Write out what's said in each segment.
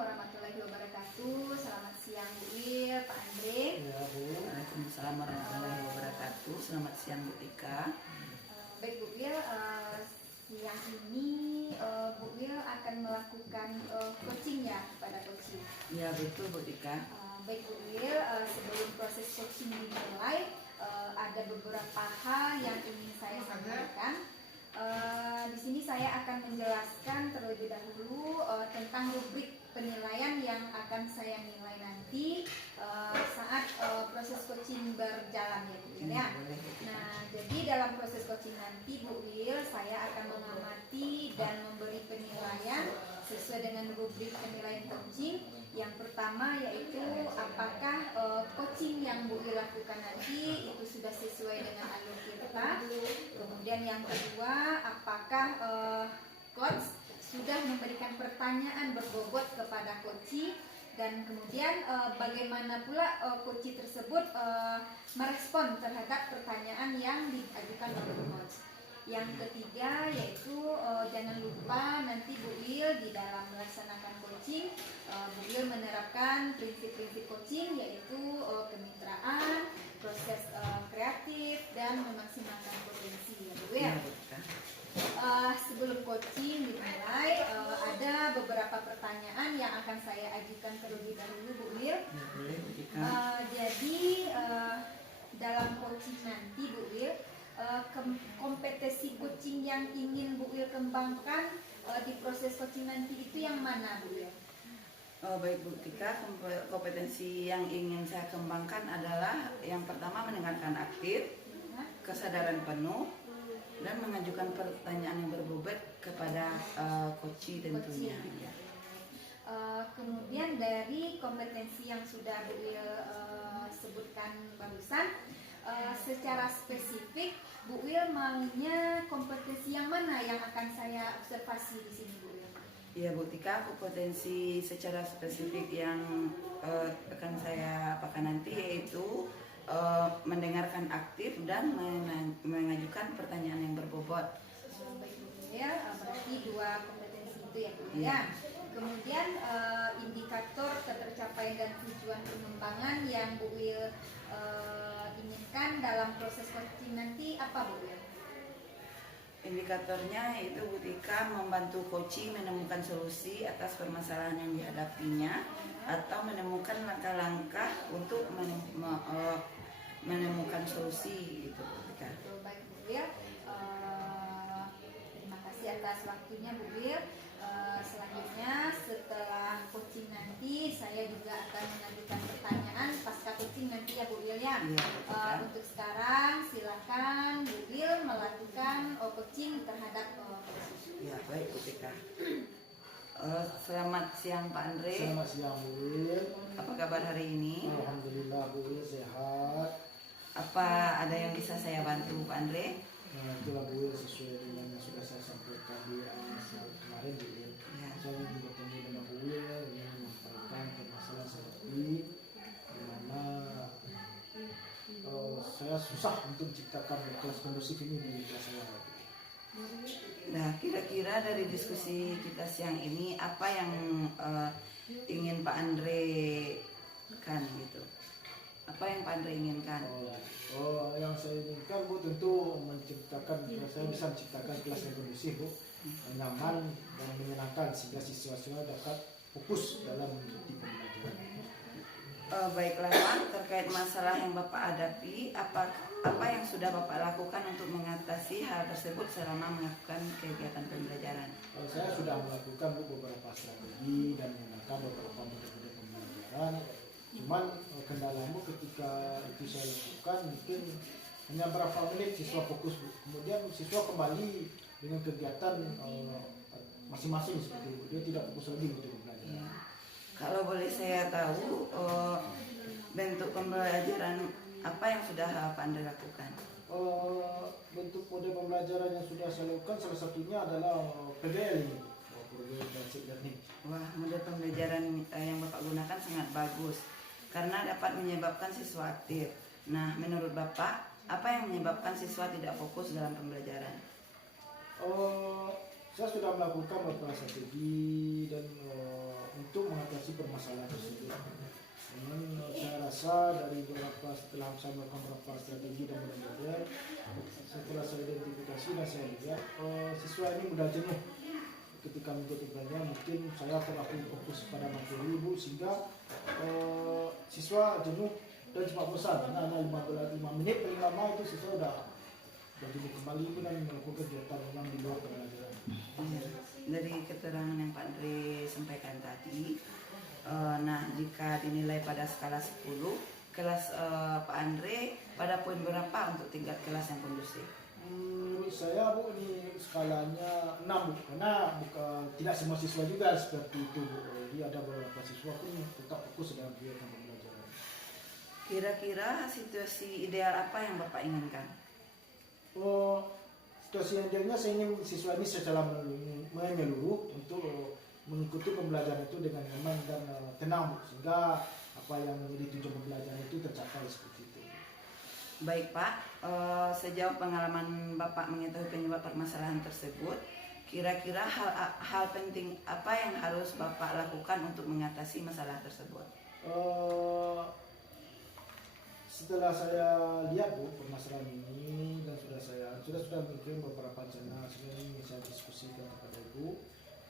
warahmatullahi wabarakatuh. Selamat siang Bu Il, Pak Andre. Ya, Bu. Waalaikumsalam warahmatullahi wabarakatuh. Selamat siang Bu Tika. Baik Bu Il, siang ini Bu Il akan melakukan coaching ya kepada coaching. Ya betul Bu Tika. Baik Bu Il, sebelum proses coaching dimulai, ada beberapa hal yang ingin saya sampaikan. Di sini saya akan menjelaskan terlebih dahulu tentang rubrik penilaian yang akan saya nilai nanti saat proses coaching berjalan ya Bu Il ya. Nah, jadi dalam proses coaching nanti Bu Il, saya akan mengamati dan memberi penilaian sesuai dengan rubrik penilaian coaching. Yang pertama yaitu apakah coaching yang Bu Il lakukan nanti itu sudah sesuai dengan alur kita. Kemudian yang kedua, apakah coach sudah memberikan pertanyaan berbobot kepada coaching, dan kemudian bagaimana pula coaching tersebut merespon terhadap pertanyaan yang diajukan oleh coach. Yang ketiga yaitu jangan lupa nanti Bu Il di dalam melaksanakan coaching, Bu Il menerapkan prinsip-prinsip coaching yaitu kemitraan, proses kreatif, dan memaksimalkan potensi ya Bu Il. Sebelum coaching dimulai, ada beberapa pertanyaan yang akan saya ajukan terlebih dahulu Bu Il. Jadi dalam coaching nanti Bu Il, kompetensi coaching yang ingin Bu Il kembangkan di proses coaching nanti itu yang mana Bu Il? Baik Bu Tika, kompetensi yang ingin saya kembangkan adalah yang pertama mendengarkan aktif, kesadaran penuh, dan mengajukan pertanyaan yang berbobot kepada coaching tentunya. Ya. Kemudian dari kompetensi yang sudah Bu Il sebutkan barusan, secara spesifik Bu Il maunya kompetensi yang mana yang akan saya observasi di sini Bu Il? Ya Bu Tika, kompetensi secara spesifik yang akan saya apakan nanti yaitu mendengarkan aktif dan mengajukan pertanyaan yang berbobot. Baik Bu Il, berarti dua kompetensi itu ya Bu Il ya. Kemudian indikator ketercapaian dan tujuan pengembangan yang Bu Il inginkan dalam proses coaching nanti apa Bu Il? Indikatornya itu Bu Tika membantu coaching menemukan solusi atas permasalahan yang dihadapinya atau menemukan langkah-langkah untuk menemukan solusi gitu Bu Tika. Baik Bu Il, terima kasih atas waktunya Bu Il. Selanjutnya setelah coaching nanti saya juga akan mengajukan pertanyaan pasca coaching nanti ya Bu Il ya. Untuk sekarang silakan Bu Il melakukan coaching terhadap coaching. Ya baik Bu Tika. Selamat siang Pak Andre. Selamat siang Bu Il. Apa kabar hari ini? Alhamdulillah Bu Il sehat. Apa ada yang bisa saya bantu Pak Andre? Nah, itulah Bu Il sesuai dengan yang sudah saya sampaikan di saat kemarin Bu Il. Ya. Saya ingin bertemu dengan Bu Il yang menyampaikan permasalahan seperti di mana saya susah untuk menciptakan kelas kondusif ini di kelas saya. Nah, kira-kira dari diskusi kita siang ini apa yang ingin Pak Andre kan gitu? Apa yang Pak Andre inginkan? Yang saya inginkan Bu tentu menciptakan, saya bisa menciptakan kelas yang kondusif Bu, nyaman dan menyenangkan sehingga siswa-siswa dapat fokus dalam mengikuti pembelajaran. Baiklah Pak, terkait masalah yang Bapak hadapi, apa yang sudah Bapak lakukan untuk mengatasi hal tersebut selama melakukan kegiatan pembelajaran? Saya sudah melakukan Bu beberapa strategi dan menggunakan beberapa metode pembelajaran. Cuman kendalamu ketika itu saya lakukan mungkin hanya berapa menit siswa fokus Bu. Kemudian siswa kembali dengan kegiatan masing-masing seperti itu. Dia tidak fokus lagi untuk belajar. Ya. Kalau boleh saya tahu bentuk pembelajaran apa yang sudah Pak Andre lakukan? Bentuk mode pembelajaran yang sudah saya lakukan salah satunya adalah PBL ini, Project Basic Learning. Wah, mode pembelajaran yang Bapak gunakan sangat bagus karena dapat menyebabkan siswa aktif. Nah, menurut Bapak, apa yang menyebabkan siswa tidak fokus dalam pembelajaran? Saya sudah melakukan beberapa strategi dan untuk mengatasi permasalahan tersebut. Namun saya rasa dari setelah saya melakukan beberapa strategi dan model, setelah saya identifikasi dan saya lihat siswa ini mudah jenuh ketika mengikuti pelajaran. Mungkin saya terlalu fokus pada materi Bu, sehingga siswa jenuh dan cepat bosan. Karena hanya 5 menit paling lama itu siswa udah jenuh kembali dan melakukan kegiatan yang di luar pelajaran. Dari keterangan yang Pak Andre sampaikan tadi, nah jika dinilai pada skala 10, kelas Pak Andre pada poin berapa untuk tingkat kelas yang kondusif? Menurut saya Bu, ini skalanya 6 Bu, karena tidak semua siswa juga seperti itu Bu. Jadi ada beberapa siswa pun tetap fokus dalam kegiatan pembelajaran. Kira-kira situasi ideal apa yang Bapak inginkan? Situasi idealnya saya ingin siswa ini secara menyeluruh untuk mengikuti pembelajaran itu dengan nyaman dan tenang Bu, sehingga apa yang menjadi tujuan pembelajaran itu tercapai seperti itu. Baik Pak, sejauh pengalaman Bapak mengetahui penyebab permasalahan tersebut, kira-kira hal penting apa yang harus Bapak lakukan untuk mengatasi masalah tersebut? Setelah saya lihat Bu permasalahan ini dan sudah bikin beberapa rencana, sebenarnya ingin saya diskusikan kepada Ibu.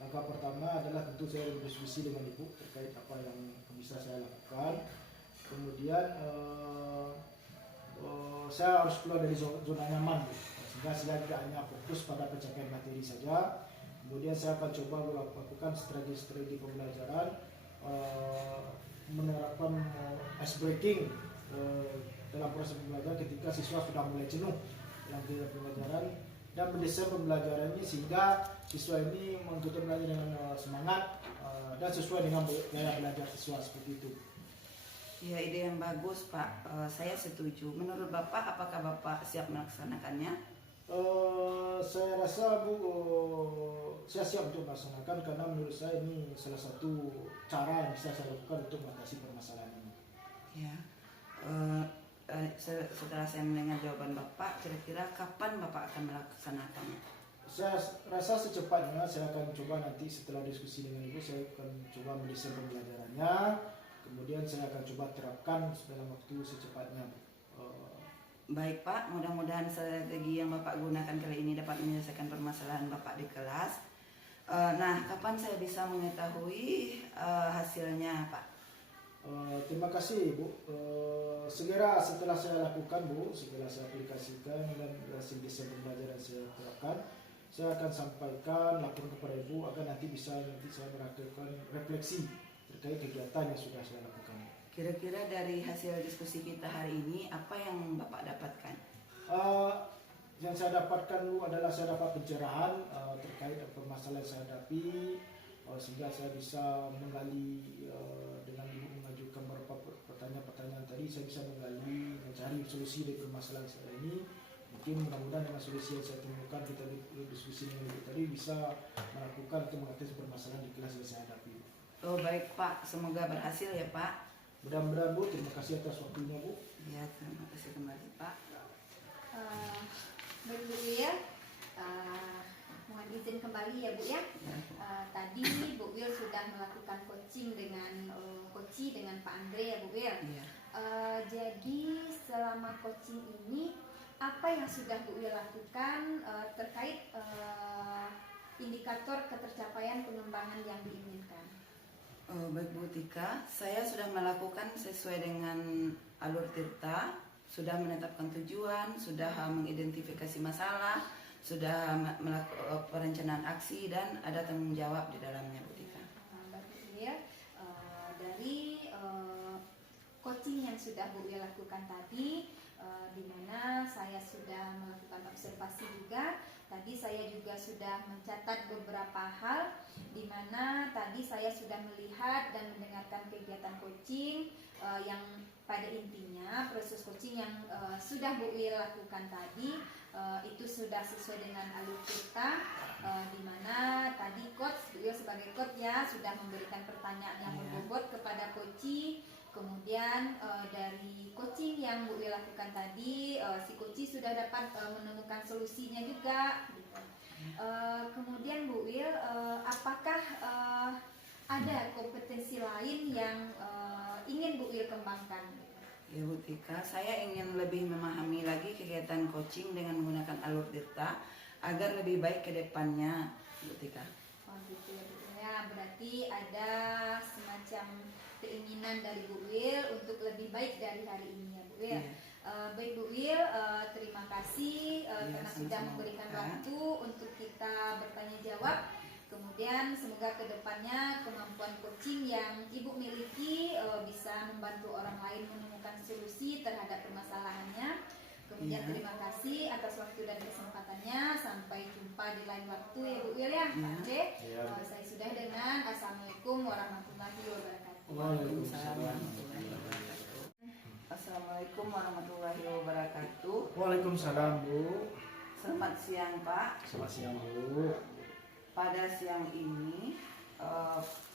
Langkah pertama adalah tentu saya berdiskusi dengan Ibu terkait apa yang bisa saya lakukan. Kemudian saya harus keluar dari zona nyaman Bu, sehingga saya tidak hanya fokus pada pencapaian materi saja. Kemudian saya akan coba melakukan strategi pembelajaran, menerapkan ice breaking dalam proses pembelajaran ketika siswa sudah mulai jenuh dalam kegiatan pembelajaran, dan mendesain pembelajarannya sehingga siswa ini mengikuti pembelajaran dengan semangat dan sesuai dengan gaya belajar siswa seperti itu. Ya, ide yang bagus Pak, saya setuju. Menurut Bapak, apakah Bapak siap melaksanakannya? Saya rasa Bu, saya siap untuk melaksanakan, karena menurut saya ini salah satu cara yang bisa saya lakukan untuk mengatasi permasalahan ini. Ya, setelah saya mendengar jawaban Bapak, kira-kira kapan Bapak akan melaksanakannya? Saya rasa secepatnya. Saya akan coba nanti setelah diskusi dengan Ibu, saya akan coba mendesain pembelajarannya. Kemudian saya akan coba terapkan dalam waktu secepatnya. Baik Pak, mudah-mudahan strategi yang Bapak gunakan kali ini dapat menyelesaikan permasalahan Bapak di kelas. Nah, kapan saya bisa mengetahui hasilnya Pak? Terima kasih Bu. Segera setelah saya lakukan Bu, segera saya aplikasikan dan hasil desain pembelajaran saya terapkan, saya akan sampaikan laporan kepada Ibu agar nanti saya melakukan refleksi terkait kegiatan yang sudah saya lakukan. Kira-kira dari hasil diskusi kita hari ini, apa yang Bapak dapatkan? Yang saya dapatkan Bu adalah saya dapat pencerahan terkait permasalahan yang saya hadapi, sehingga saya bisa menggali dengan Ibu mengajukan beberapa pertanyaan-pertanyaan tadi, saya bisa menggali mencari solusi dari permasalahan saya ini. Mungkin mudah-mudahan dengan solusi yang saya temukan, kita diskusi dengan Ibu tadi bisa melakukan untuk mengatasi permasalahan di kelas yang saya hadapi. Oh baik Pak, semoga berhasil ya Pak. Mudah-mudahan Bu, terima kasih atas waktunya Bu. Ya, terima kasih kembali Pak. Baik Bu Wil, mohon izin kembali ya Bu ya. Tadi Bu Wil sudah melakukan coaching dengan Pak Andre ya Bu Wil. Iya. Jadi selama coaching ini apa yang sudah Bu Wil lakukan terkait indikator ketercapaian pengembangan yang diinginkan? Baik Bu Tika, saya sudah melakukan sesuai dengan alur Tirta, sudah menetapkan tujuan, sudah mengidentifikasi masalah, sudah melakukan perencanaan aksi, dan ada tanggung jawab di dalamnya Bu Tika. Baik Bu Wil, dari coaching yang sudah Bu Wil lakukan tadi, di mana saya sudah melakukan observasi juga. Tadi saya juga sudah mencatat beberapa hal, di mana tadi saya sudah melihat dan mendengarkan kegiatan coaching yang pada intinya proses coaching yang sudah Bu Wil lakukan tadi itu sudah sesuai dengan alur kita, di mana tadi coach Bu Wil sebagai coach ya sudah memberikan pertanyaan yang berbobot kepada coaching. Kemudian dari coaching yang Bu Wil lakukan tadi, si coaching sudah dapat menemukan solusinya juga. Gitu. Kemudian Bu Wil, apakah ada kompetensi lain yang ingin Bu Il kembangkan? Ya Bu Tika, saya ingin lebih memahami lagi kegiatan coaching dengan menggunakan alur Tirta agar lebih baik ke depannya, Bu Tika. Oh gitu ya Bu Il ya, berarti ada semacam keinginan dari Bu Il untuk lebih baik dari hari ini ya Bu Il. Iya. Baik Bu Il, terima kasih karena sudah sama-sama, memberikan Kak. waktu untuk kita bertanya jawab. Kemudian semoga kedepannya kemampuan coaching yang Ibu miliki bisa membantu orang lain menemukan solusi terhadap permasalahannya. Kemudian Iya. terima kasih atas waktu dan kesempatannya. Sampai jumpa di lain waktu ya Bu Il ya. Iya. Oke. Iya. Saya sudah dengan Assalamualaikum warahmatullahi wabarakatuh. Waalaikumsalam warahmatullahi wabarakatuh. Assalamualaikum warahmatullahi wabarakatuh. Waalaikumsalam Bu. Selamat siang Pak. Selamat siang Bu. Pada siang ini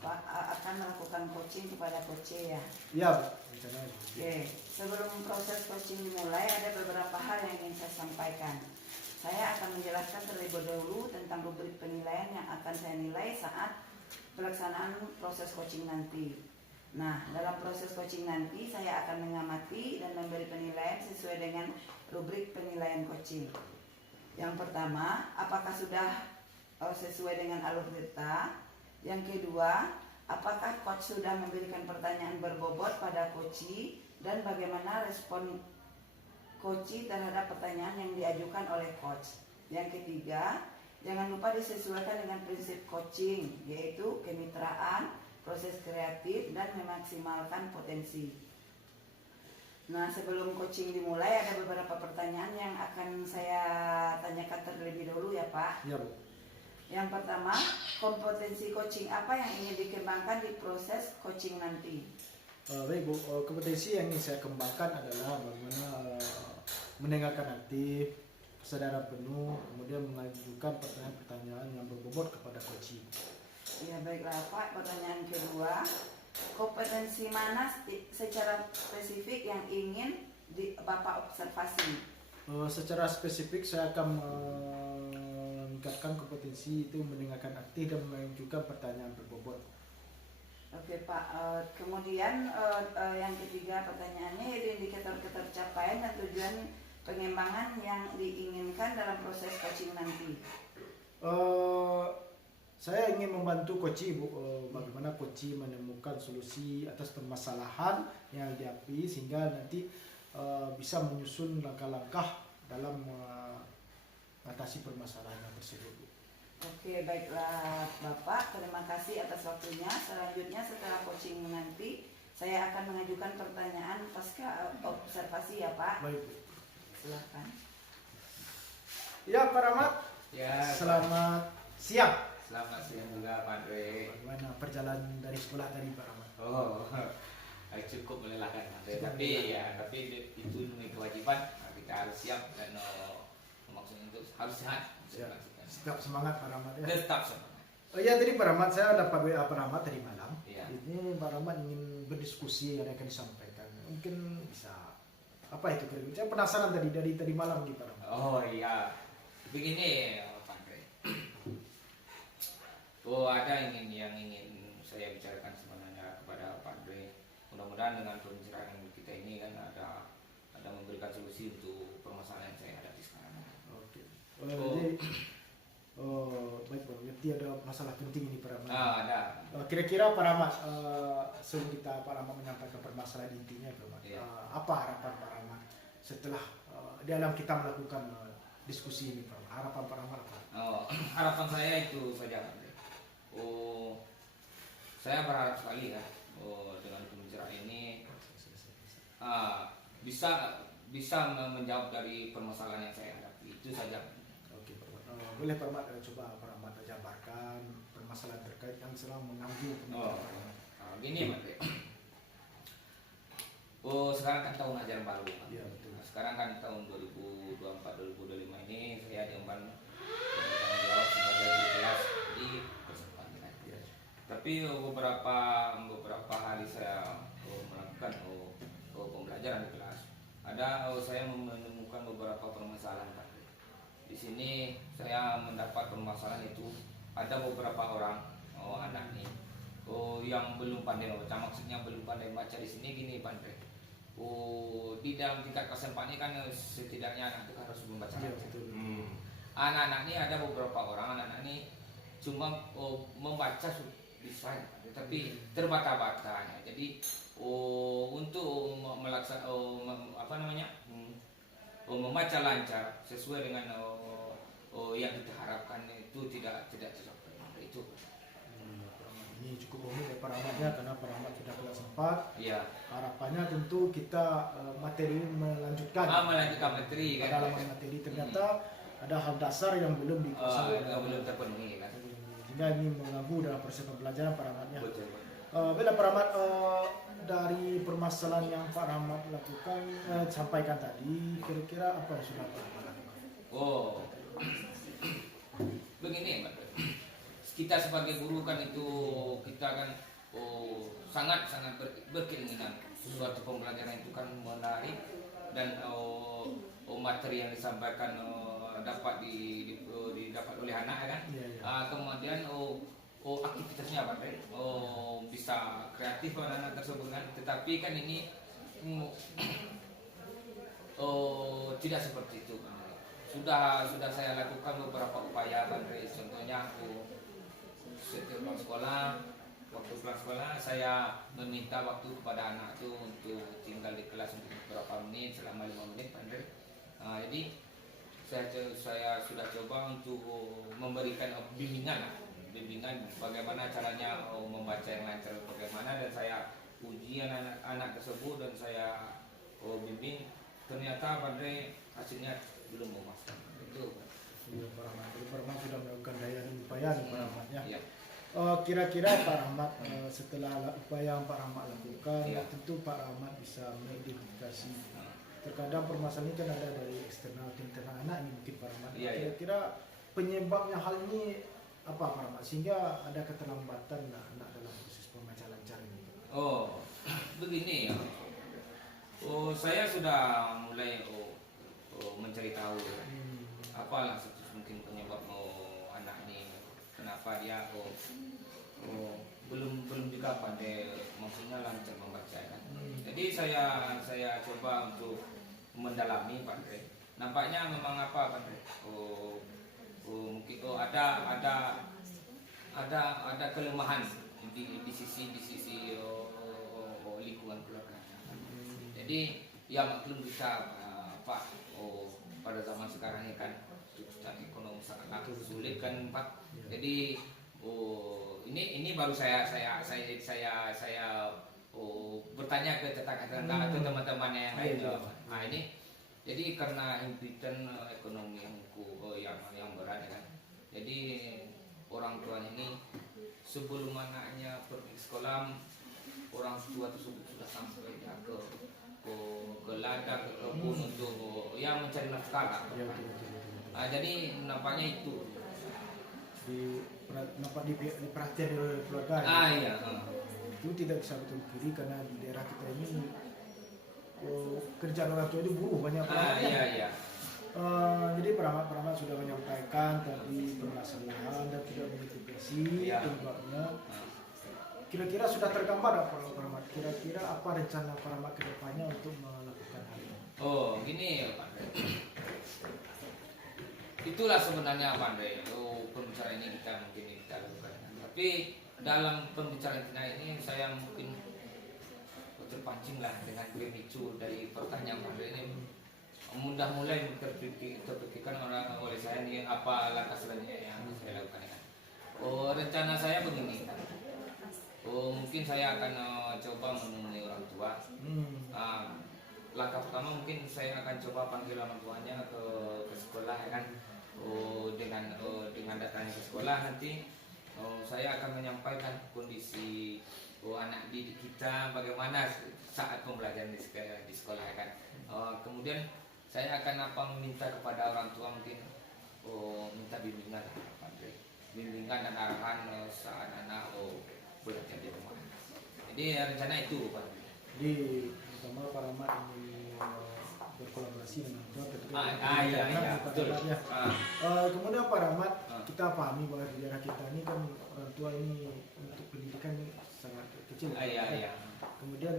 Pak akan melakukan coaching kepada Coach ya. Iya Bu. Rencananya. Oke, sebelum proses coaching dimulai ada beberapa hal yang ingin saya sampaikan. Saya akan menjelaskan terlebih dahulu tentang rubrik penilaian yang akan saya nilai saat pelaksanaan proses coaching nanti. Nah, dalam proses coaching nanti saya akan mengamati dan memberi penilaian sesuai dengan rubrik penilaian coaching. Yang pertama, apakah sudah sesuai dengan alur Tirta? Yang kedua, apakah coach sudah memberikan pertanyaan berbobot pada coachee dan bagaimana respon coachee terhadap pertanyaan yang diajukan oleh coach? Yang ketiga, jangan lupa disesuaikan dengan prinsip coaching, yaitu kemitraan, proses kreatif, dan memaksimalkan potensi. Nah, sebelum coaching dimulai ada beberapa pertanyaan yang akan saya tanyakan terlebih dahulu ya Pak. Iya Bu. Yang pertama, kompetensi coaching apa yang ingin dikembangkan di proses coaching nanti? Baik Bu, kompetensi yang ingin saya kembangkan adalah bagaimana mendengarkan aktif, kesadaran penuh, kemudian mengajukan pertanyaan-pertanyaan yang berbobot kepada coaching. Ya baiklah Pak, pertanyaan kedua, kompetensi mana secara spesifik yang ingin Bapak observasi? Secara spesifik saya akan meningkatkan kompetensi itu mendengarkan aktif dan mengajukan pertanyaan berbobot. Oke Pak, kemudian yang ketiga pertanyaannya yaitu indikator ketercapaian dan tujuan pengembangan yang diinginkan dalam proses coaching nanti. Saya ingin membantu coaching Bu, bagaimana coaching menemukan solusi atas permasalahan yang dihadapi sehingga nanti bisa menyusun langkah-langkah dalam mengatasi permasalahan tersebut. Oke, baiklah Bapak, terima kasih atas waktunya. Selanjutnya setelah coaching nanti, saya akan mengajukan pertanyaan pasca observasi ya Pak. Baik Bu. Silakan. Ya Pak Rahmat, Ya, selamat siang. selamat siang juga Pak Andre. Bagaimana perjalanan dari sekolah tadi Pak Rahmat? Oh, cukup melelahkan Pak Andre. Cukup Tapi melelahkan. ya, tapi itu demi kewajiban kita harus siap dan maksudnya itu harus sehat. Siap. Tetap semangat Pak Rahmat ya. Tetap semangat. Oh iya tadi Pak Rahmat, saya dapat WA Pak Rahmat tadi malam. Iya. Ini Pak Rahmat ingin berdiskusi yang akan disampaikan. Mungkin bisa apa itu kira-kira? Saya penasaran dari tadi malam gitu Pak Rahmat. Oh iya, begini Pak Andre. Oh ada yang ingin saya bicarakan sebenarnya kepada Pak Andre. Mudah-mudahan dengan pembicaraan kita ini kan ada memberikan solusi untuk permasalahan yang saya hadapi sekarang. Oke. Jadi baik Pak, berarti ada masalah penting ini Pak Rahmat. Ada. Kira-kira Pak Rahmat, sebelum kita Pak Rahmat menyampaikan permasalahan intinya Pak Rahmat, Iya. apa harapan Pak Rahmat setelah dalam kita melakukan diskusi ini Pak Rahmat? Harapan Pak Rahmat apa? Harapan saya itu saja. Saya berharap sekali ya dengan pembicaraan ini bisa menjawab dari permasalahan yang saya hadapi. Itu saja. Oke Pak Rahmat. Boleh Pak Rahmat coba Pak Rahmat jabarkan permasalahan terkait yang sedang mengganggu pembicaraan Pak Rahmat. Gini Mas. Sekarang kan tahun ajaran baru. Pak. Iya, betul. Nah, sekarang kan tahun 2024-2025 ini saya diemban tanggung jawab sebagai guru kelas di persekolah kita. Iya. Tapi beberapa hari saya melakukan pembelajaran di kelas. Saya menemukan beberapa permasalahan Pak. Di sini saya mendapat permasalahan itu ada beberapa orang anak nih yang belum pandai membaca, maksudnya belum pandai baca di sini gini Pak Andre. Di dalam tingkat kelas 4 ini kan setidaknya anak itu harus membaca. Iya, betul. Anak-anak ini ada beberapa orang anak-anak ini cuma membaca bisa, tapi terbata-batanya. Jadi untuk membaca lancar sesuai dengan yang kita harapkan itu tidak tercapai. Itu. Ini cukup rumit ya paramatnya karena paramat sudah kelas 4. Iya. Harapannya tentu kita materi melanjutkan. Melanjutkan materi kan. Dalam materi ternyata ada hal dasar yang belum dikuasai. Belum terpenuhi kan. Sehingga ini mengganggu dalam proses pembelajaran paramatnya. Betul. Bila Paramat dari permasalahan yang Pak Rahmat lakukan sampaikan tadi, kira-kira apa yang sudah Pak Rahmat lakukan? Begini Pak. Kita sebagai guru kan itu kita kan sangat berkeinginan suatu pembelajaran itu kan menarik dan materi yang disampaikan dapat didapat oleh anak kan. Kemudian aktivitasnya apa bisa kreatif anak-anak tersebut kan, tetapi kan ini tidak seperti itu kan. Sudah saya lakukan beberapa upaya kan, contohnya setiap waktu pulang sekolah saya meminta waktu kepada anak itu untuk tinggal di kelas untuk beberapa menit selama 5 menit kan. Jadi saya sudah coba untuk memberikan bimbingan bagaimana caranya membaca yang lancar bagaimana, dan saya uji anak-anak tersebut dan saya bimbing. Ternyata Pandai hasilnya belum memuaskan. Itu. Iya, Pak Rahmat. Jadi Pak Rahmat sudah melakukan daya dan upaya nih Pak Rahmatnya. Iya. Kira-kira Pak Rahmat setelah upaya yang Pak Rahmat lakukan, Iya. tentu Pak Rahmat bisa mengidentifikasi. Terkadang permasalahan ini kan ada dari eksternal dan internal anak ini mungkin Pak Rahmat. Iya, iya. Kira-kira penyebabnya hal ini apa Pak Rahmat sehingga ada keterlambatan anak dalam proses pembelajaran lancar ini? Begini ya. Saya sudah mulai mencari tahu apalah mungkin penyebab anak ini kenapa dia belum juga pandai, maksudnya lancar membaca kan. Jadi saya coba untuk mendalami Pak Andre. Nampaknya memang apa Pak Andre? Mungkin ada kelemahan di sisi lingkungan keluarga. Jadi ya maklum kita Pak, pada zaman sekarang ini kan ekonomi sangat sulit kan Pak. Jadi ini baru saya bertanya ke tetangga atau teman-teman yang lain. Nah ini jadi karena himpitan ekonomi yang berat kan. Jadi orang tua ini sebelum anaknya pergi sekolah, orang tua tersebut sudah sampai dia ke ladang, ke kebun untuk mencari nafkah lah. Jadi nampaknya itu nampak diperhatikan oleh keluarga. Iya. Itu tidak bisa betul kiri karena di daerah kita ini kerjaan orang tua itu buruh banyak banget. Iya. Jadi peramat sudah menyampaikan tadi permasalahan dan tidak mengidentifikasi penyebabnya. Kira-kira sudah tergambar apa peramat? Kira-kira apa rencana peramat kedepannya untuk melakukan hal ini? Gini ya Pak Andre. Itulah sebenarnya Pak Andre. Pembicaraan ini kita lakukan. Tapi dalam pembicaraan kita ini saya mungkin terpancing lah dengan pemicu dari pertanyaan Pak Andre ini. Mulai terpikirkan oleh saya ini apa langkah selanjutnya yang saya lakukan. Rencana saya begini. Mungkin saya akan coba menemui orang tua. Langkah pertama mungkin saya akan coba panggil orang tuanya ke sekolah ya kan. Dengan datangnya ke sekolah nanti saya akan menyampaikan kondisi anak didik kita bagaimana saat pembelajaran di sekolah ya kan. Kemudian saya akan meminta kepada orang tua mungkin minta bimbingan dan arahan saat anak belajar di rumah. Jadi rencana itu Pak. Jadi pertama Pak Rahmat ingin berkolaborasi dengan orang tua ketika Iya, betul. ya. Kemudian Pak Rahmat, Ah. kita pahami bahwa di daerah kita ini kan orang tua ini untuk pendidikan sangat kecil. Iya. Kemudian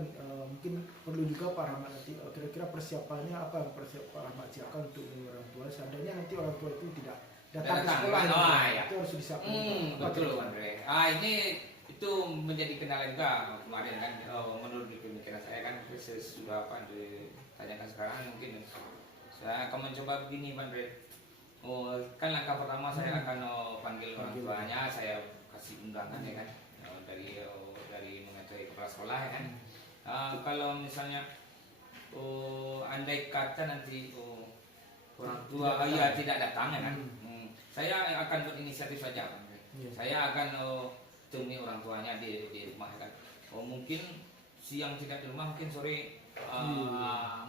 mungkin perlu juga Pak Rahmat nanti kira-kira persiapannya apa yang Pak Rahmat siapkan untuk orang tua seandainya nanti orang tua itu tidak datang ke sekolah iya. itu harus disiapkan. Betul Andre. Ini itu menjadi kendala juga kemarin kan, menurut pemikiran saya kan sudah apa ditanyakan sekarang mungkin saya akan mencoba begini Andre. Kan langkah pertama saya akan panggil orang tuanya, saya kasih undangan ya kan, dari mengetahui kepala sekolah ya kan. Kalau misalnya andai kata nanti orang tua tidak datang ya kan, saya akan berinisiatif saja kan. Saya akan temui orang tuanya di rumah kan. Mungkin siang tidak di rumah, mungkin sore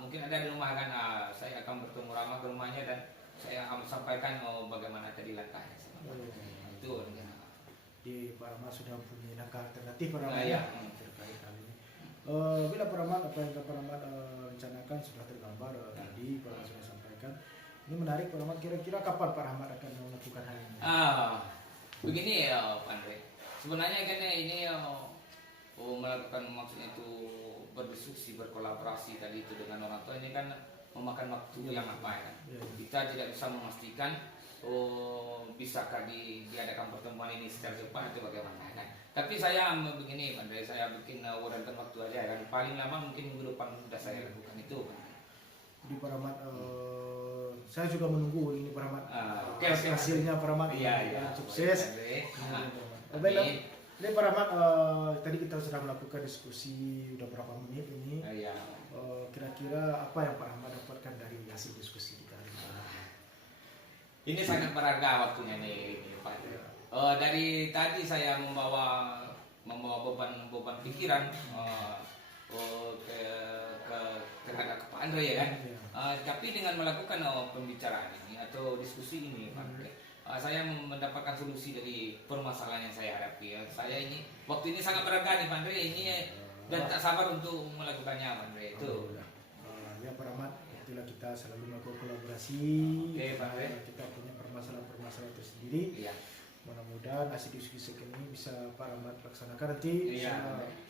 mungkin ada di rumah kan. Saya akan bertemu ramah ke rumahnya dan saya akan sampaikan bagaimana tadi langkahnya. Itu Di Pak Rahmat sudah punya langkah alternatif Pak Rahmat iya. terkait hal ini. Bila Pak Rahmat apa yang Pak Rahmat rencanakan sudah tergambar tadi Pak Rahmat sudah sampaikan. Ini menarik Pak Rahmat, kira-kira kapan Pak Rahmat akan melakukan hal ini? Begini ya Pak Andre. Sebenarnya kan ini melakukan maksudnya itu berdiskusi, berkolaborasi tadi itu dengan orang tua ini kan memakan waktu yang apa ya. Kita tidak bisa memastikan bisakah diadakan pertemuan ini secara cepat atau bagaimana kan. Tapi saya begini Pak Andre, saya bikin rentan waktu aja kan. Paling lama mungkin minggu depan sudah saya lakukan itu. Di Pak Rahmat, saya juga menunggu ini Pak Rahmat. Oke. Hasilnya Pak Rahmat. Iya. Sukses. Baiklah. Ini Pak Rahmat, tadi kita sudah melakukan diskusi udah berapa menit ini. Iya. Kira-kira apa yang Pak Rahmat dapatkan dari hasil diskusi kita hari ini? Ini sangat berharga waktunya nih Pak. Dari tadi saya membawa beban pikiran terhadap Pak Andre ya kan. Tapi dengan melakukan pembicaraan ini atau diskusi ini Pak, saya mendapatkan solusi dari permasalahan yang saya hadapi. Saya ini waktu ini sangat berharga nih Pak Andre ini dan tak sabar untuk melakukannya Pak Andre itu. Ya Pak Rahmat, itulah kita selalu melakukan kolaborasi. Oke, Pak Andre. Kita punya permasalahan-permasalahan tersendiri. Iya. Mudah-mudahan hasil diskusi ini bisa Pak Rahmat laksanakan nanti. Iya.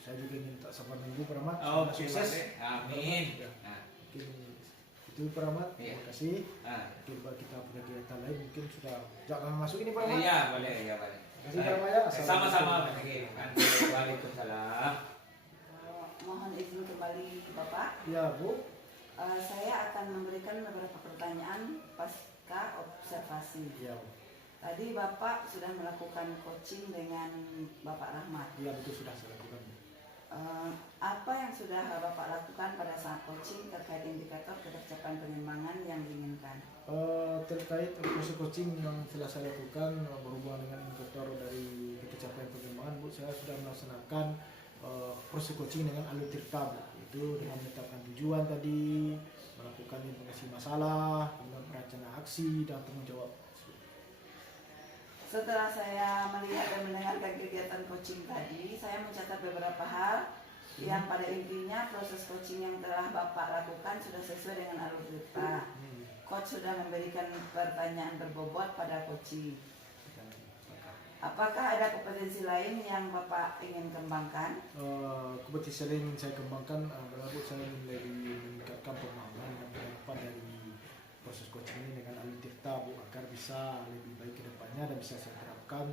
Saya juga ingin tak sabar nunggu Pak Rahmat. Oke, Sukses. Amin. Ya. Nah, Mungkin itu Pak Rahmat. Iya. Terima kasih. Mungkin kalau kita punya kegiatan lain mungkin sudah jangan masuk ini Pak Rahmat. iya boleh. Terima kasih Pak Rahmat ya. Sama-sama Pak Andre. Waalaikumsalam. Mohon izin kembali Bapak. Ya Bu. Saya akan memberikan beberapa pertanyaan pasca observasi. Ya. Tadi Bapak sudah melakukan coaching dengan Bapak Rahmat. Iya betul sudah saya lakukan. Apa yang sudah Bapak lakukan pada saat coaching terkait indikator ketercapaian pengembangan yang diinginkan? Terkait proses coaching yang telah saya lakukan berhubungan dengan indikator dari pencapaian pengembangan Bu, saya sudah melaksanakan proses coaching dengan alur tirta Bu. Itu dengan menetapkan tujuan tadi, melakukan identifikasi masalah, kemudian perencanaan aksi dan tanggung jawab. Setelah saya melihat dan mendengarkan kegiatan coaching tadi, saya mencatat beberapa hal yang pada intinya proses coaching yang telah Bapak lakukan sudah sesuai dengan alur cerita. Coach sudah memberikan pertanyaan berbobot pada coaching. Apakah ada kompetensi lain yang Bapak ingin kembangkan? Kompetensi lain yang saya kembangkan adalah saya ingin lebih meningkatkan pemahaman dan penerapan dari proses coaching ini dengan alur tirta Bu, agar bisa lebih baik ke depannya dan bisa saya terapkan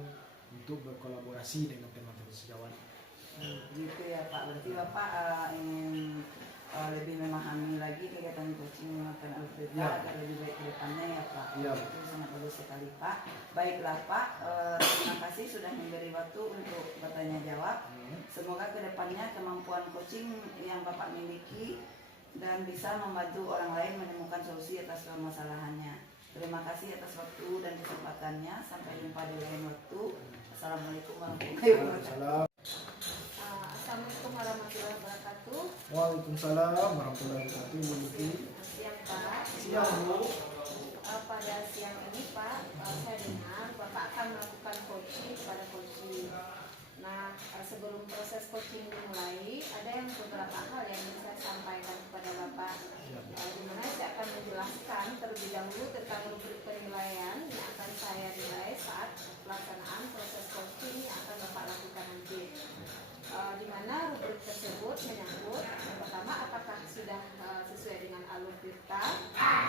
untuk berkolaborasi dengan teman-teman sejawat. Gitu ya Pak, berarti Bapak ingin lebih memahami lagi kegiatan coaching menggunakan alur cerita Ya. agar lebih baik ke depannya ya Pak. Ya. Itu sangat bagus sekali Pak. Baiklah Pak, terima kasih sudah memberi waktu untuk bertanya jawab. Semoga ke depannya kemampuan coaching yang Bapak miliki dan bisa membantu orang lain menemukan solusi atas permasalahannya. Terima kasih atas waktu dan kesempatannya. Sampai jumpa di lain waktu. Assalamualaikum warahmatullahi wabarakatuh. Assalamualaikum warahmatullahi wabarakatuh. Waalaikumsalam warahmatullahi wabarakatuh. Bu Luki. Siang Pak. Siang Bu. Pada siang ini Pak, saya dengar Bapak akan melakukan coaching kepada coaching. Nah, sebelum proses coaching dimulai, ada yang beberapa hal yang ingin saya sampaikan kepada Bapak. Dimana saya terlebih dahulu tentang rubrik penilaian yang akan saya nilai saat pelaksanaan proses coaching yang akan Bapak lakukan nanti. Di mana rubrik tersebut menyangkut yang pertama apakah sudah sesuai dengan alur Tirta,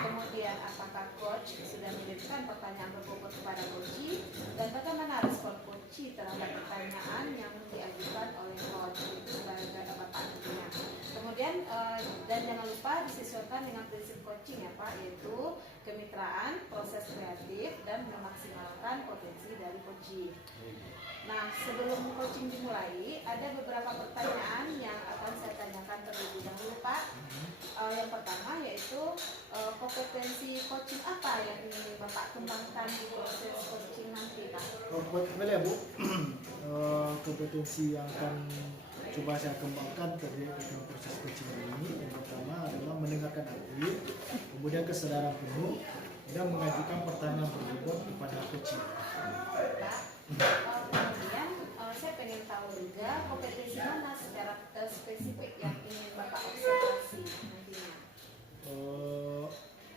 kemudian apakah coach sudah mengirimkan pertanyaan berbobot kepada coach, dan bagaimana respon coach terhadap pertanyaan yang diajukan oleh coach itu sebagai Bapak tentunya. Kemudian dan jangan lupa disesuaikan dengan prinsip coaching ya Pak, yaitu kemitraan, proses kreatif, dan memaksimalkan potensi dari coach. Nah, sebelum coaching dimulai, ada beberapa pertanyaan yang akan saya tanyakan terlebih dahulu Pak. Yang pertama yaitu kompetensi coaching apa yang ingin Bapak kembangkan di proses coaching nanti Pak? Boleh ya Bu, kompetensi yang akan coba saya kembangkan terkait dengan proses coaching ini, yang pertama adalah mendengarkan atlet, kemudian kesadaran penuh, dan mengajukan pertanyaan berbobot kepada coaching. Kemudian saya pengen tahu juga kompetensi mana secara spesifik yang ingin Bapak observasi nantinya.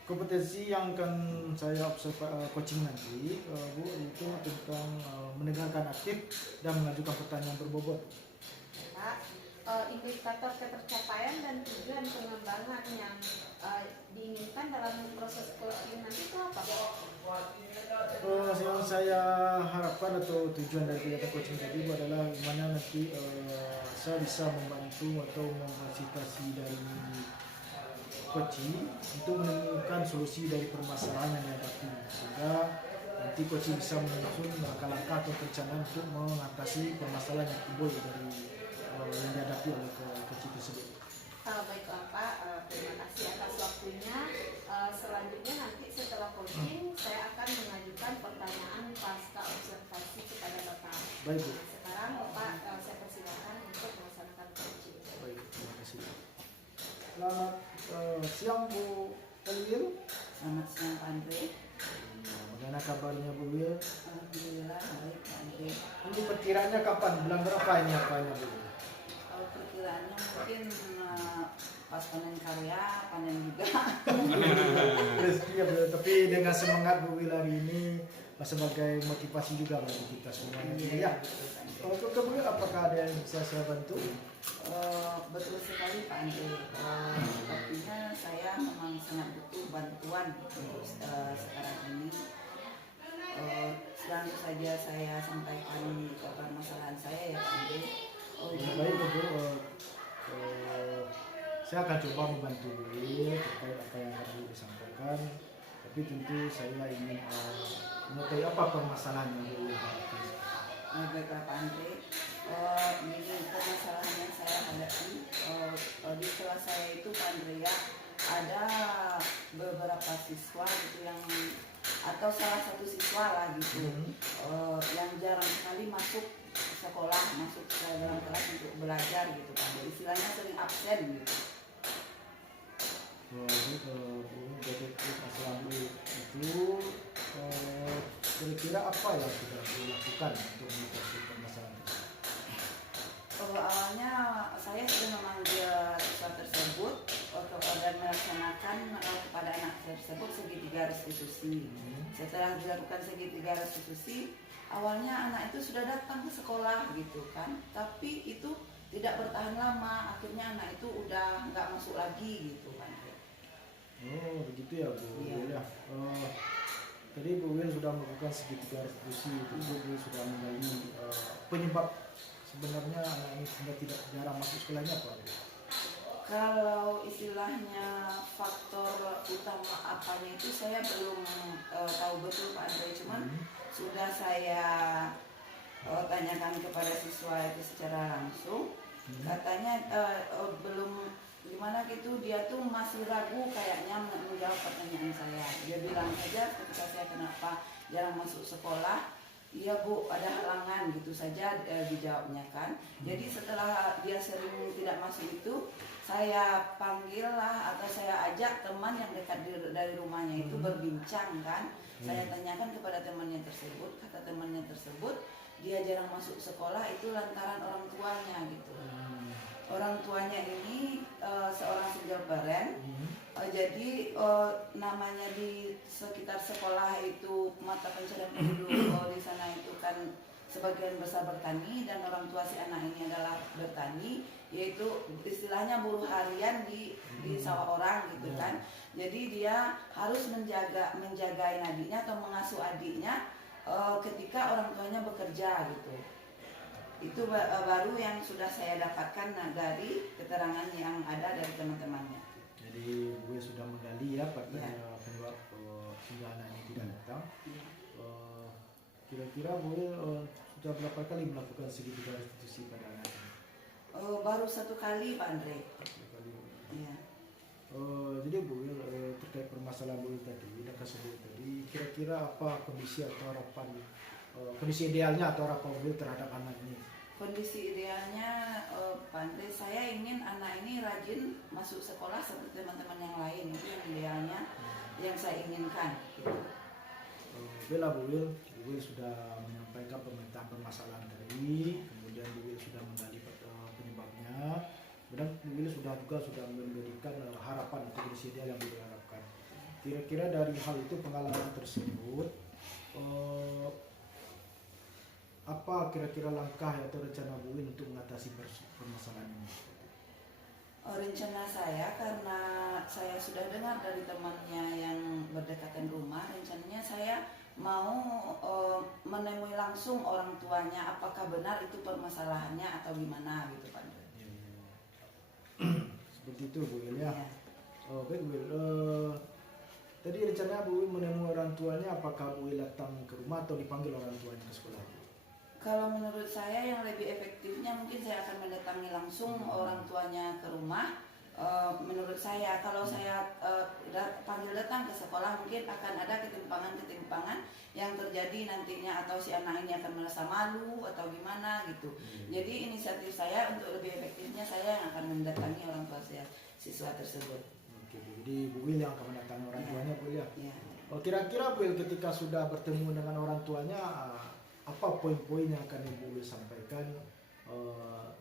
Kompetensi yang akan saya coaching nanti Bu, itu tentang mendengarkan aktif dan mengajukan pertanyaan berbobot. Pak, indikator ketercapaian dan tujuan pengembangan yang diinginkan dalam proses coaching nanti itu apa Pak? Yang saya harapkan atau tujuan dari kegiatan coaching tadi adalah bagaimana nanti saya bisa membantu atau memfasilitasi dari coaching untuk menemukan solusi dari permasalahan yang dihadapi, sehingga nanti coaching bisa menyusun langkah-langkah atau perencanaan untuk mengatasi permasalahan yang timbul dari yang dihadapi oleh coaching tersebut. Baiklah Pak, terima kasih atas waktunya. Selanjutnya nanti setelah coaching saya akan mengajukan pertanyaan pasca observasi kepada Bapak. Baik Bu. Sekarang Bapak saya persilakan untuk melaksanakan coaching. Baik, terima kasih. Selamat siang Bu Elwil. Selamat siang Pak Andre. Bagaimana kabarnya Bu Wil? Alhamdulillah baik Pak Andre. Ini perkiraannya kapan? Bulan berapa ini apanya Bu? Kalau perkiraannya mungkin pas panen karya, panen juga. Rezeki ya Bu, tapi dengan semangat Bu Wil hari ini sebagai motivasi juga bagi kita semuanya. Ya. Untuk kemudian apakah ada yang bisa saya bantu? Betul sekali Pak Andre. Sepertinya saya memang sangat butuh bantuan untuk sekarang ini. Langsung saja saya sampaikan permasalahan saya ya Pak Andre. Baik Bu, saya akan coba membantu Bu Wil terkait apa yang tadi disampaikan. Tapi tentu saya ingin mengetahui apa permasalahan yang Bu Wil hadapi. Baiklah Pak Andre. Ini permasalahan yang saya hadapi di kelas saya itu Pak Andre ya, ada beberapa siswa gitu yang atau salah satu siswa lah gitu yang jarang sekali masuk sekolah, masuk ke dalam kelas untuk belajar gitu Pak Andre. Istilahnya sering absen gitu. Jadi detektif masalah Bu itu kira-kira apa yang sudah dilakukan untuk mengatasi permasalahan tersebut? Awalnya saya sudah memanggil siswa tersebut dan melaksanakan kepada anak tersebut segitiga restitusi. Setelah dilakukan segitiga restitusi, awalnya anak itu sudah datang ke sekolah gitu kan, tapi itu tidak bertahan lama. Akhirnya anak itu udah nggak masuk lagi gitu kan. Oh begitu ya Bu. Iya. Ya. Tadi Bu Wil sudah melakukan segitiga restitusi, itu Bu sudah menggali penyebab sebenarnya anak ini sudah tidak jarang masuk sekolahnya apa? Kalau istilahnya faktor utama apanya itu saya belum tahu betul Pak Andre, cuman sudah saya tanyakan kepada siswa itu secara langsung. Katanya belum gimana gitu, dia tuh masih ragu kayaknya menjawab pertanyaan saya. Dia bilang saja ketika saya kenapa jarang masuk sekolah, iya Bu, ada halangan gitu saja dijawabnya kan. Jadi setelah dia sering tidak masuk itu, saya panggil lah atau saya ajak teman yang dekat dari rumahnya itu berbincang kan. Saya tanyakan kepada temannya tersebut, kata temannya tersebut dia jarang masuk sekolah itu lantaran orang tuanya gitu. Orang tuanya ini seorang single parent. Jadi namanya di sekitar sekolah itu mata pencarian penduduk di sana itu kan sebagian besar bertani dan orang tua si anak ini adalah bertani, yaitu istilahnya buruh harian di sawah orang gitu kan. Jadi dia harus menjagai adiknya atau mengasuh adiknya ketika orang tuanya bekerja gitu. Itu baru yang sudah saya dapatkan dari keterangan yang ada dari teman-temannya. Jadi gue sudah menggali ya penyebab hingga anak ini tidak datang. Kira-kira gue sudah berapa kali melakukan segitiga restitusi pada anak ini? Baru 1 kali Pak Andre. Satu kali. Iya. Jadi Bu Wil, terkait permasalahan Bu Wil tadi, dan kasus Bu Wil tadi, kira-kira apa kondisi atau harapan, kondisi idealnya atau harapan Bu Wil terhadap anak ini? Kondisi idealnya Pak Andre, saya ingin anak ini rajin masuk sekolah seperti teman-teman yang lain. Itu yang idealnya, yang saya inginkan. Bella Bu Wil sudah menyampaikan permintaan permasalahan tadi, kemudian Bu Wil sudah menggali penyebabnya, dan Bu Wil sudah memberikan harapan atau kondisi ideal yang Bu Wil harapkan. Kira-kira dari hal itu, pengalaman tersebut, apa kira-kira langkah atau rencana Bu Wil untuk mengatasi permasalahan ini? Rencana saya, karena saya sudah dengar dari temannya yang berdekatan rumah, rencananya saya mau menemui langsung orang tuanya, apakah benar itu permasalahannya atau gimana gitu Pak. Seperti itu Bu Wil ya. Ya. Baik Bu Wil, tadi rencananya Bu Wil menemui orang tuanya, apakah Bu Wil datang ke rumah atau dipanggil orang tuanya ke sekolah? Kalau menurut saya yang lebih efektifnya mungkin saya akan mendatangi langsung orang tuanya ke rumah. Menurut saya kalau saya panggil datang ke sekolah mungkin akan ada ketimpangan-ketimpangan yang terjadi nantinya, atau si anak ini akan merasa malu atau gimana gitu. Jadi inisiatif saya untuk lebih efektifnya saya yang akan mendatangi orang tua siswa tersebut. Oke, jadi Bu Wil yang akan mendatangi orang tuanya Bu Wil ya. Ya. Kira-kira Bu Wil ketika sudah bertemu dengan orang tuanya, apa poin-poin yang akan Ibu Wil sampaikan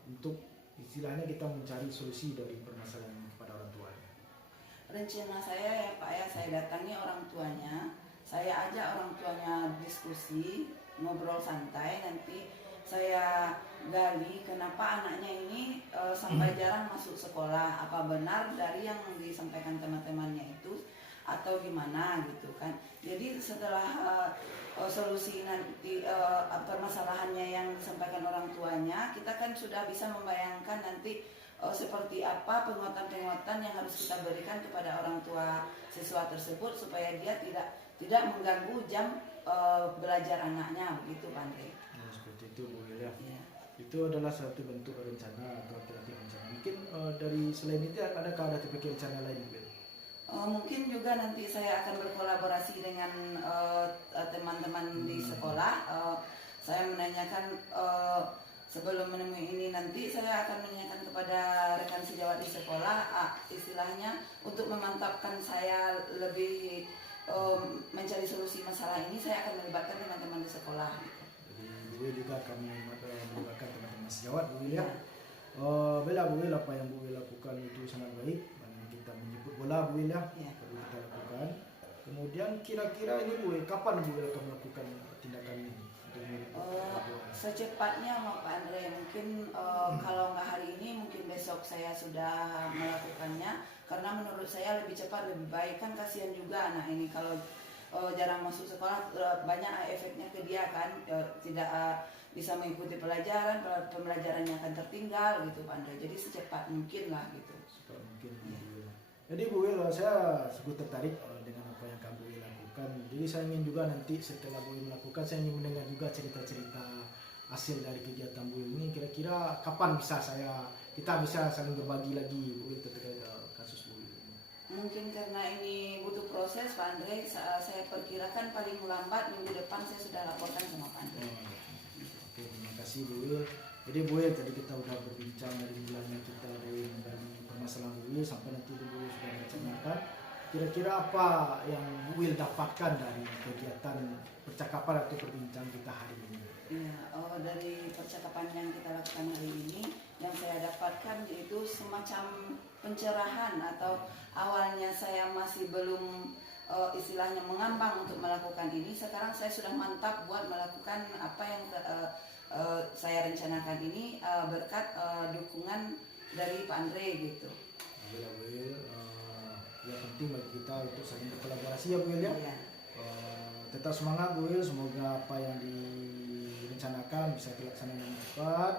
untuk istilahnya kita mencari solusi dari permasalahan ini kepada orang tuanya? Rencana saya ya Pak ya, saya datangi orang tuanya, saya ajak orang tuanya diskusi, ngobrol santai, nanti saya gali kenapa anaknya ini sampai jarang masuk sekolah, apa benar dari yang disampaikan teman-temannya itu atau gimana gitu kan. Jadi setelah solusi nanti permasalahannya yang disampaikan orang tuanya, kita kan sudah bisa membayangkan nanti seperti apa penguatan-penguatan yang harus kita berikan kepada orang tua siswa tersebut supaya dia tidak mengganggu jam belajar anaknya, begitu Pak Andre. Nah, seperti itu Bu Wil ya. Ya. Itu adalah satu bentuk rencana atau alternatif rencana. Mungkin dari selain itu adakah ada terpikir rencana lain Bu Wil? Mungkin juga nanti saya akan berkolaborasi dengan teman-teman di sekolah. Saya menanyakan sebelum menemui ini nanti saya akan menanyakan kepada rekan sejawat di sekolah, istilahnya untuk memantapkan saya lebih mencari solusi masalah ini, saya akan melibatkan teman-teman di sekolah. Jadi Bu Wil juga akan melibatkan teman-teman sejawat Bu Wil ya. Bella Bu Wil, apa yang Bu Wil lakukan itu sangat baik. Kita menyebut bola Bu Wil ya, perlu kita lakukan. Kemudian kira-kira ini Bu Wil, kapan Bu Wil akan melakukan tindakan ini? Secepatnya Pak Andre, mungkin kalau nggak hari ini mungkin besok saya sudah melakukannya, karena menurut saya lebih cepat lebih baik, kan kasihan juga anak ini kalau jarang masuk sekolah, banyak efeknya ke dia kan, tidak bisa mengikuti pelajaran, pembelajarannya akan tertinggal gitu Pak Andre. Jadi secepat mungkin lah gitu. Secepat mungkin Bu Wil. Jadi Bu Wil, saya sangat tertarik dengan apa yang kamu Wil lakukan. Jadi saya ingin juga nanti setelah Bu Wil melakukan, saya ingin mendengar juga cerita-cerita hasil dari kegiatan Bu Wil ini. Kira-kira kapan kita bisa saling berbagi lagi Bu Wil terkait kasus Bu Wil ini? Mungkin karena ini butuh proses Pak Andre, saya perkirakan paling lambat minggu depan saya sudah laporkan sama Pak Andre. Oke, terima kasih Bu Wil. Jadi Bu Wil, tadi kita udah berbincang dari mulanya kita dari permasalahan Bu Wil sampai nanti Bu Wil sudah menceritakan kira-kira apa yang Bu Wil dapatkan dari kegiatan percakapan atau perbincangan kita hari ini. Iya, dari percakapan yang kita lakukan hari ini, yang saya dapatkan yaitu semacam pencerahan, atau awalnya saya masih belum istilahnya mengambang untuk melakukan ini. Sekarang saya sudah mantap buat melakukan apa yang saya rencanakan ini berkat dukungan dari Pak Andre gitu. Will, yang penting bagi kita untuk saling berkolaborasi ya Bu Will ya. Iya. Tetap semangat Bu Will, semoga apa yang direncanakan bisa terlaksana dengan cepat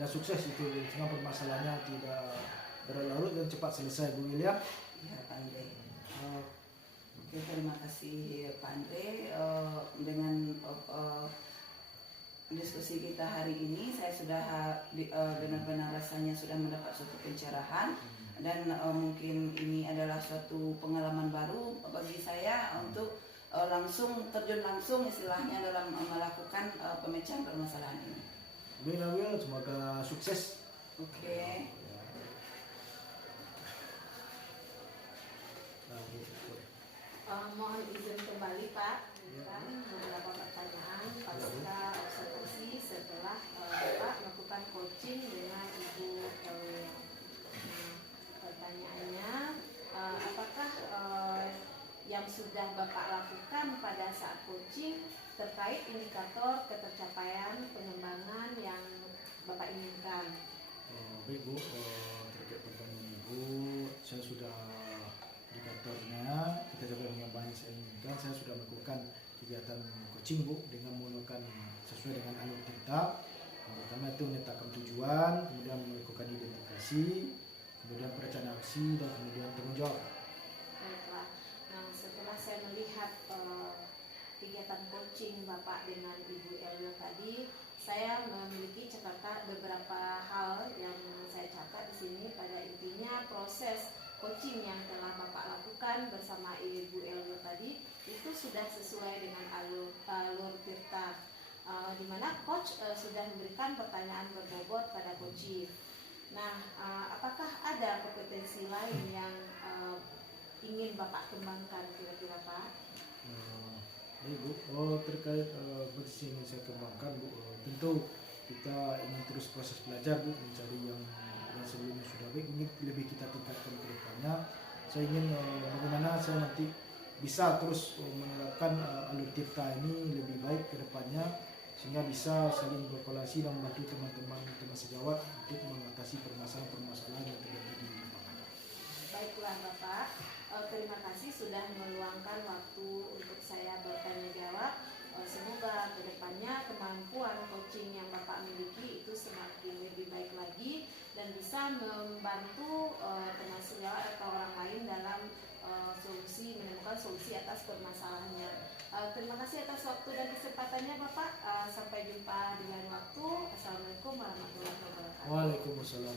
dan sukses itu, sehingga permasalahannya tidak berlarut dan cepat selesai Bu Will ya. Ya, Pak Andre. Oke, terima kasih Pak Andre. Dengan diskusi kita hari ini, saya sudah benar-benar rasanya sudah mendapat suatu pencerahan, dan mungkin ini adalah suatu pengalaman baru bagi saya untuk terjun langsung istilahnya dalam melakukan pemecahan permasalahan ini. Will, semoga sukses. Oke. Mohon izin kembali Pak, kan beberapa pertanyaan pasca observasi setelah Bapak melakukan coaching dengan Ibu Elia. Nah, pertanyaannya, apakah yang sudah Bapak lakukan pada saat coaching terkait indikator ketercapaian pengembangan yang Bapak inginkan? Baik Bu, terkait pertanyaan Ibu, saya sudah indikatornya kita coba pengembangan yang saya inginkan. Saya sudah melakukan kegiatan coaching Bu dengan menggunakan sesuai dengan alur cerita. Pertama itu menetapkan tujuan, kemudian melakukan identifikasi, kemudian perencanaan aksi, dan kemudian tanggung jawab. Baiklah. Nah, setelah saya melihat kegiatan coaching Bapak dengan Ibu Elwil tadi, saya memiliki catatan beberapa hal yang saya catat di sini. Pada intinya proses coaching yang telah Bapak lakukan bersama Ibu Elwil tadi itu sudah sesuai dengan alur Tirta, di mana coach sudah memberikan pertanyaan berbobot pada coaching. Nah, apakah ada kompetensi lain yang ingin Bapak kembangkan kira-kira Pak? Baik Bu, terkait kompetensi yang saya kembangkan Bu, tentu kita ingin terus proses belajar Bu, mencari yang sebelumnya sudah baik, ingin lebih kita tingkatkan ke depannya. Saya ingin bagaimana saya nanti bisa terus menerapkan alur Tirta ini lebih baik ke depannya, sehingga bisa saling berkolaborasi dan membantu teman-teman sejawat untuk mengatasi permasalahan-permasalahan yang terjadi di lapangan. Baiklah Bapak, terima kasih sudah meluangkan waktu untuk saya bertanya jawab. Semoga kedepannya kemampuan coaching yang Bapak miliki itu semakin lebih baik lagi dan bisa membantu teman sejawat atau orang lain dalam menemukan solusi atas permasalahannya. Terima kasih atas waktu dan kesempatannya Bapak. Sampai jumpa di lain waktu. Assalamualaikum warahmatullahi wabarakatuh. Waalaikumsalam.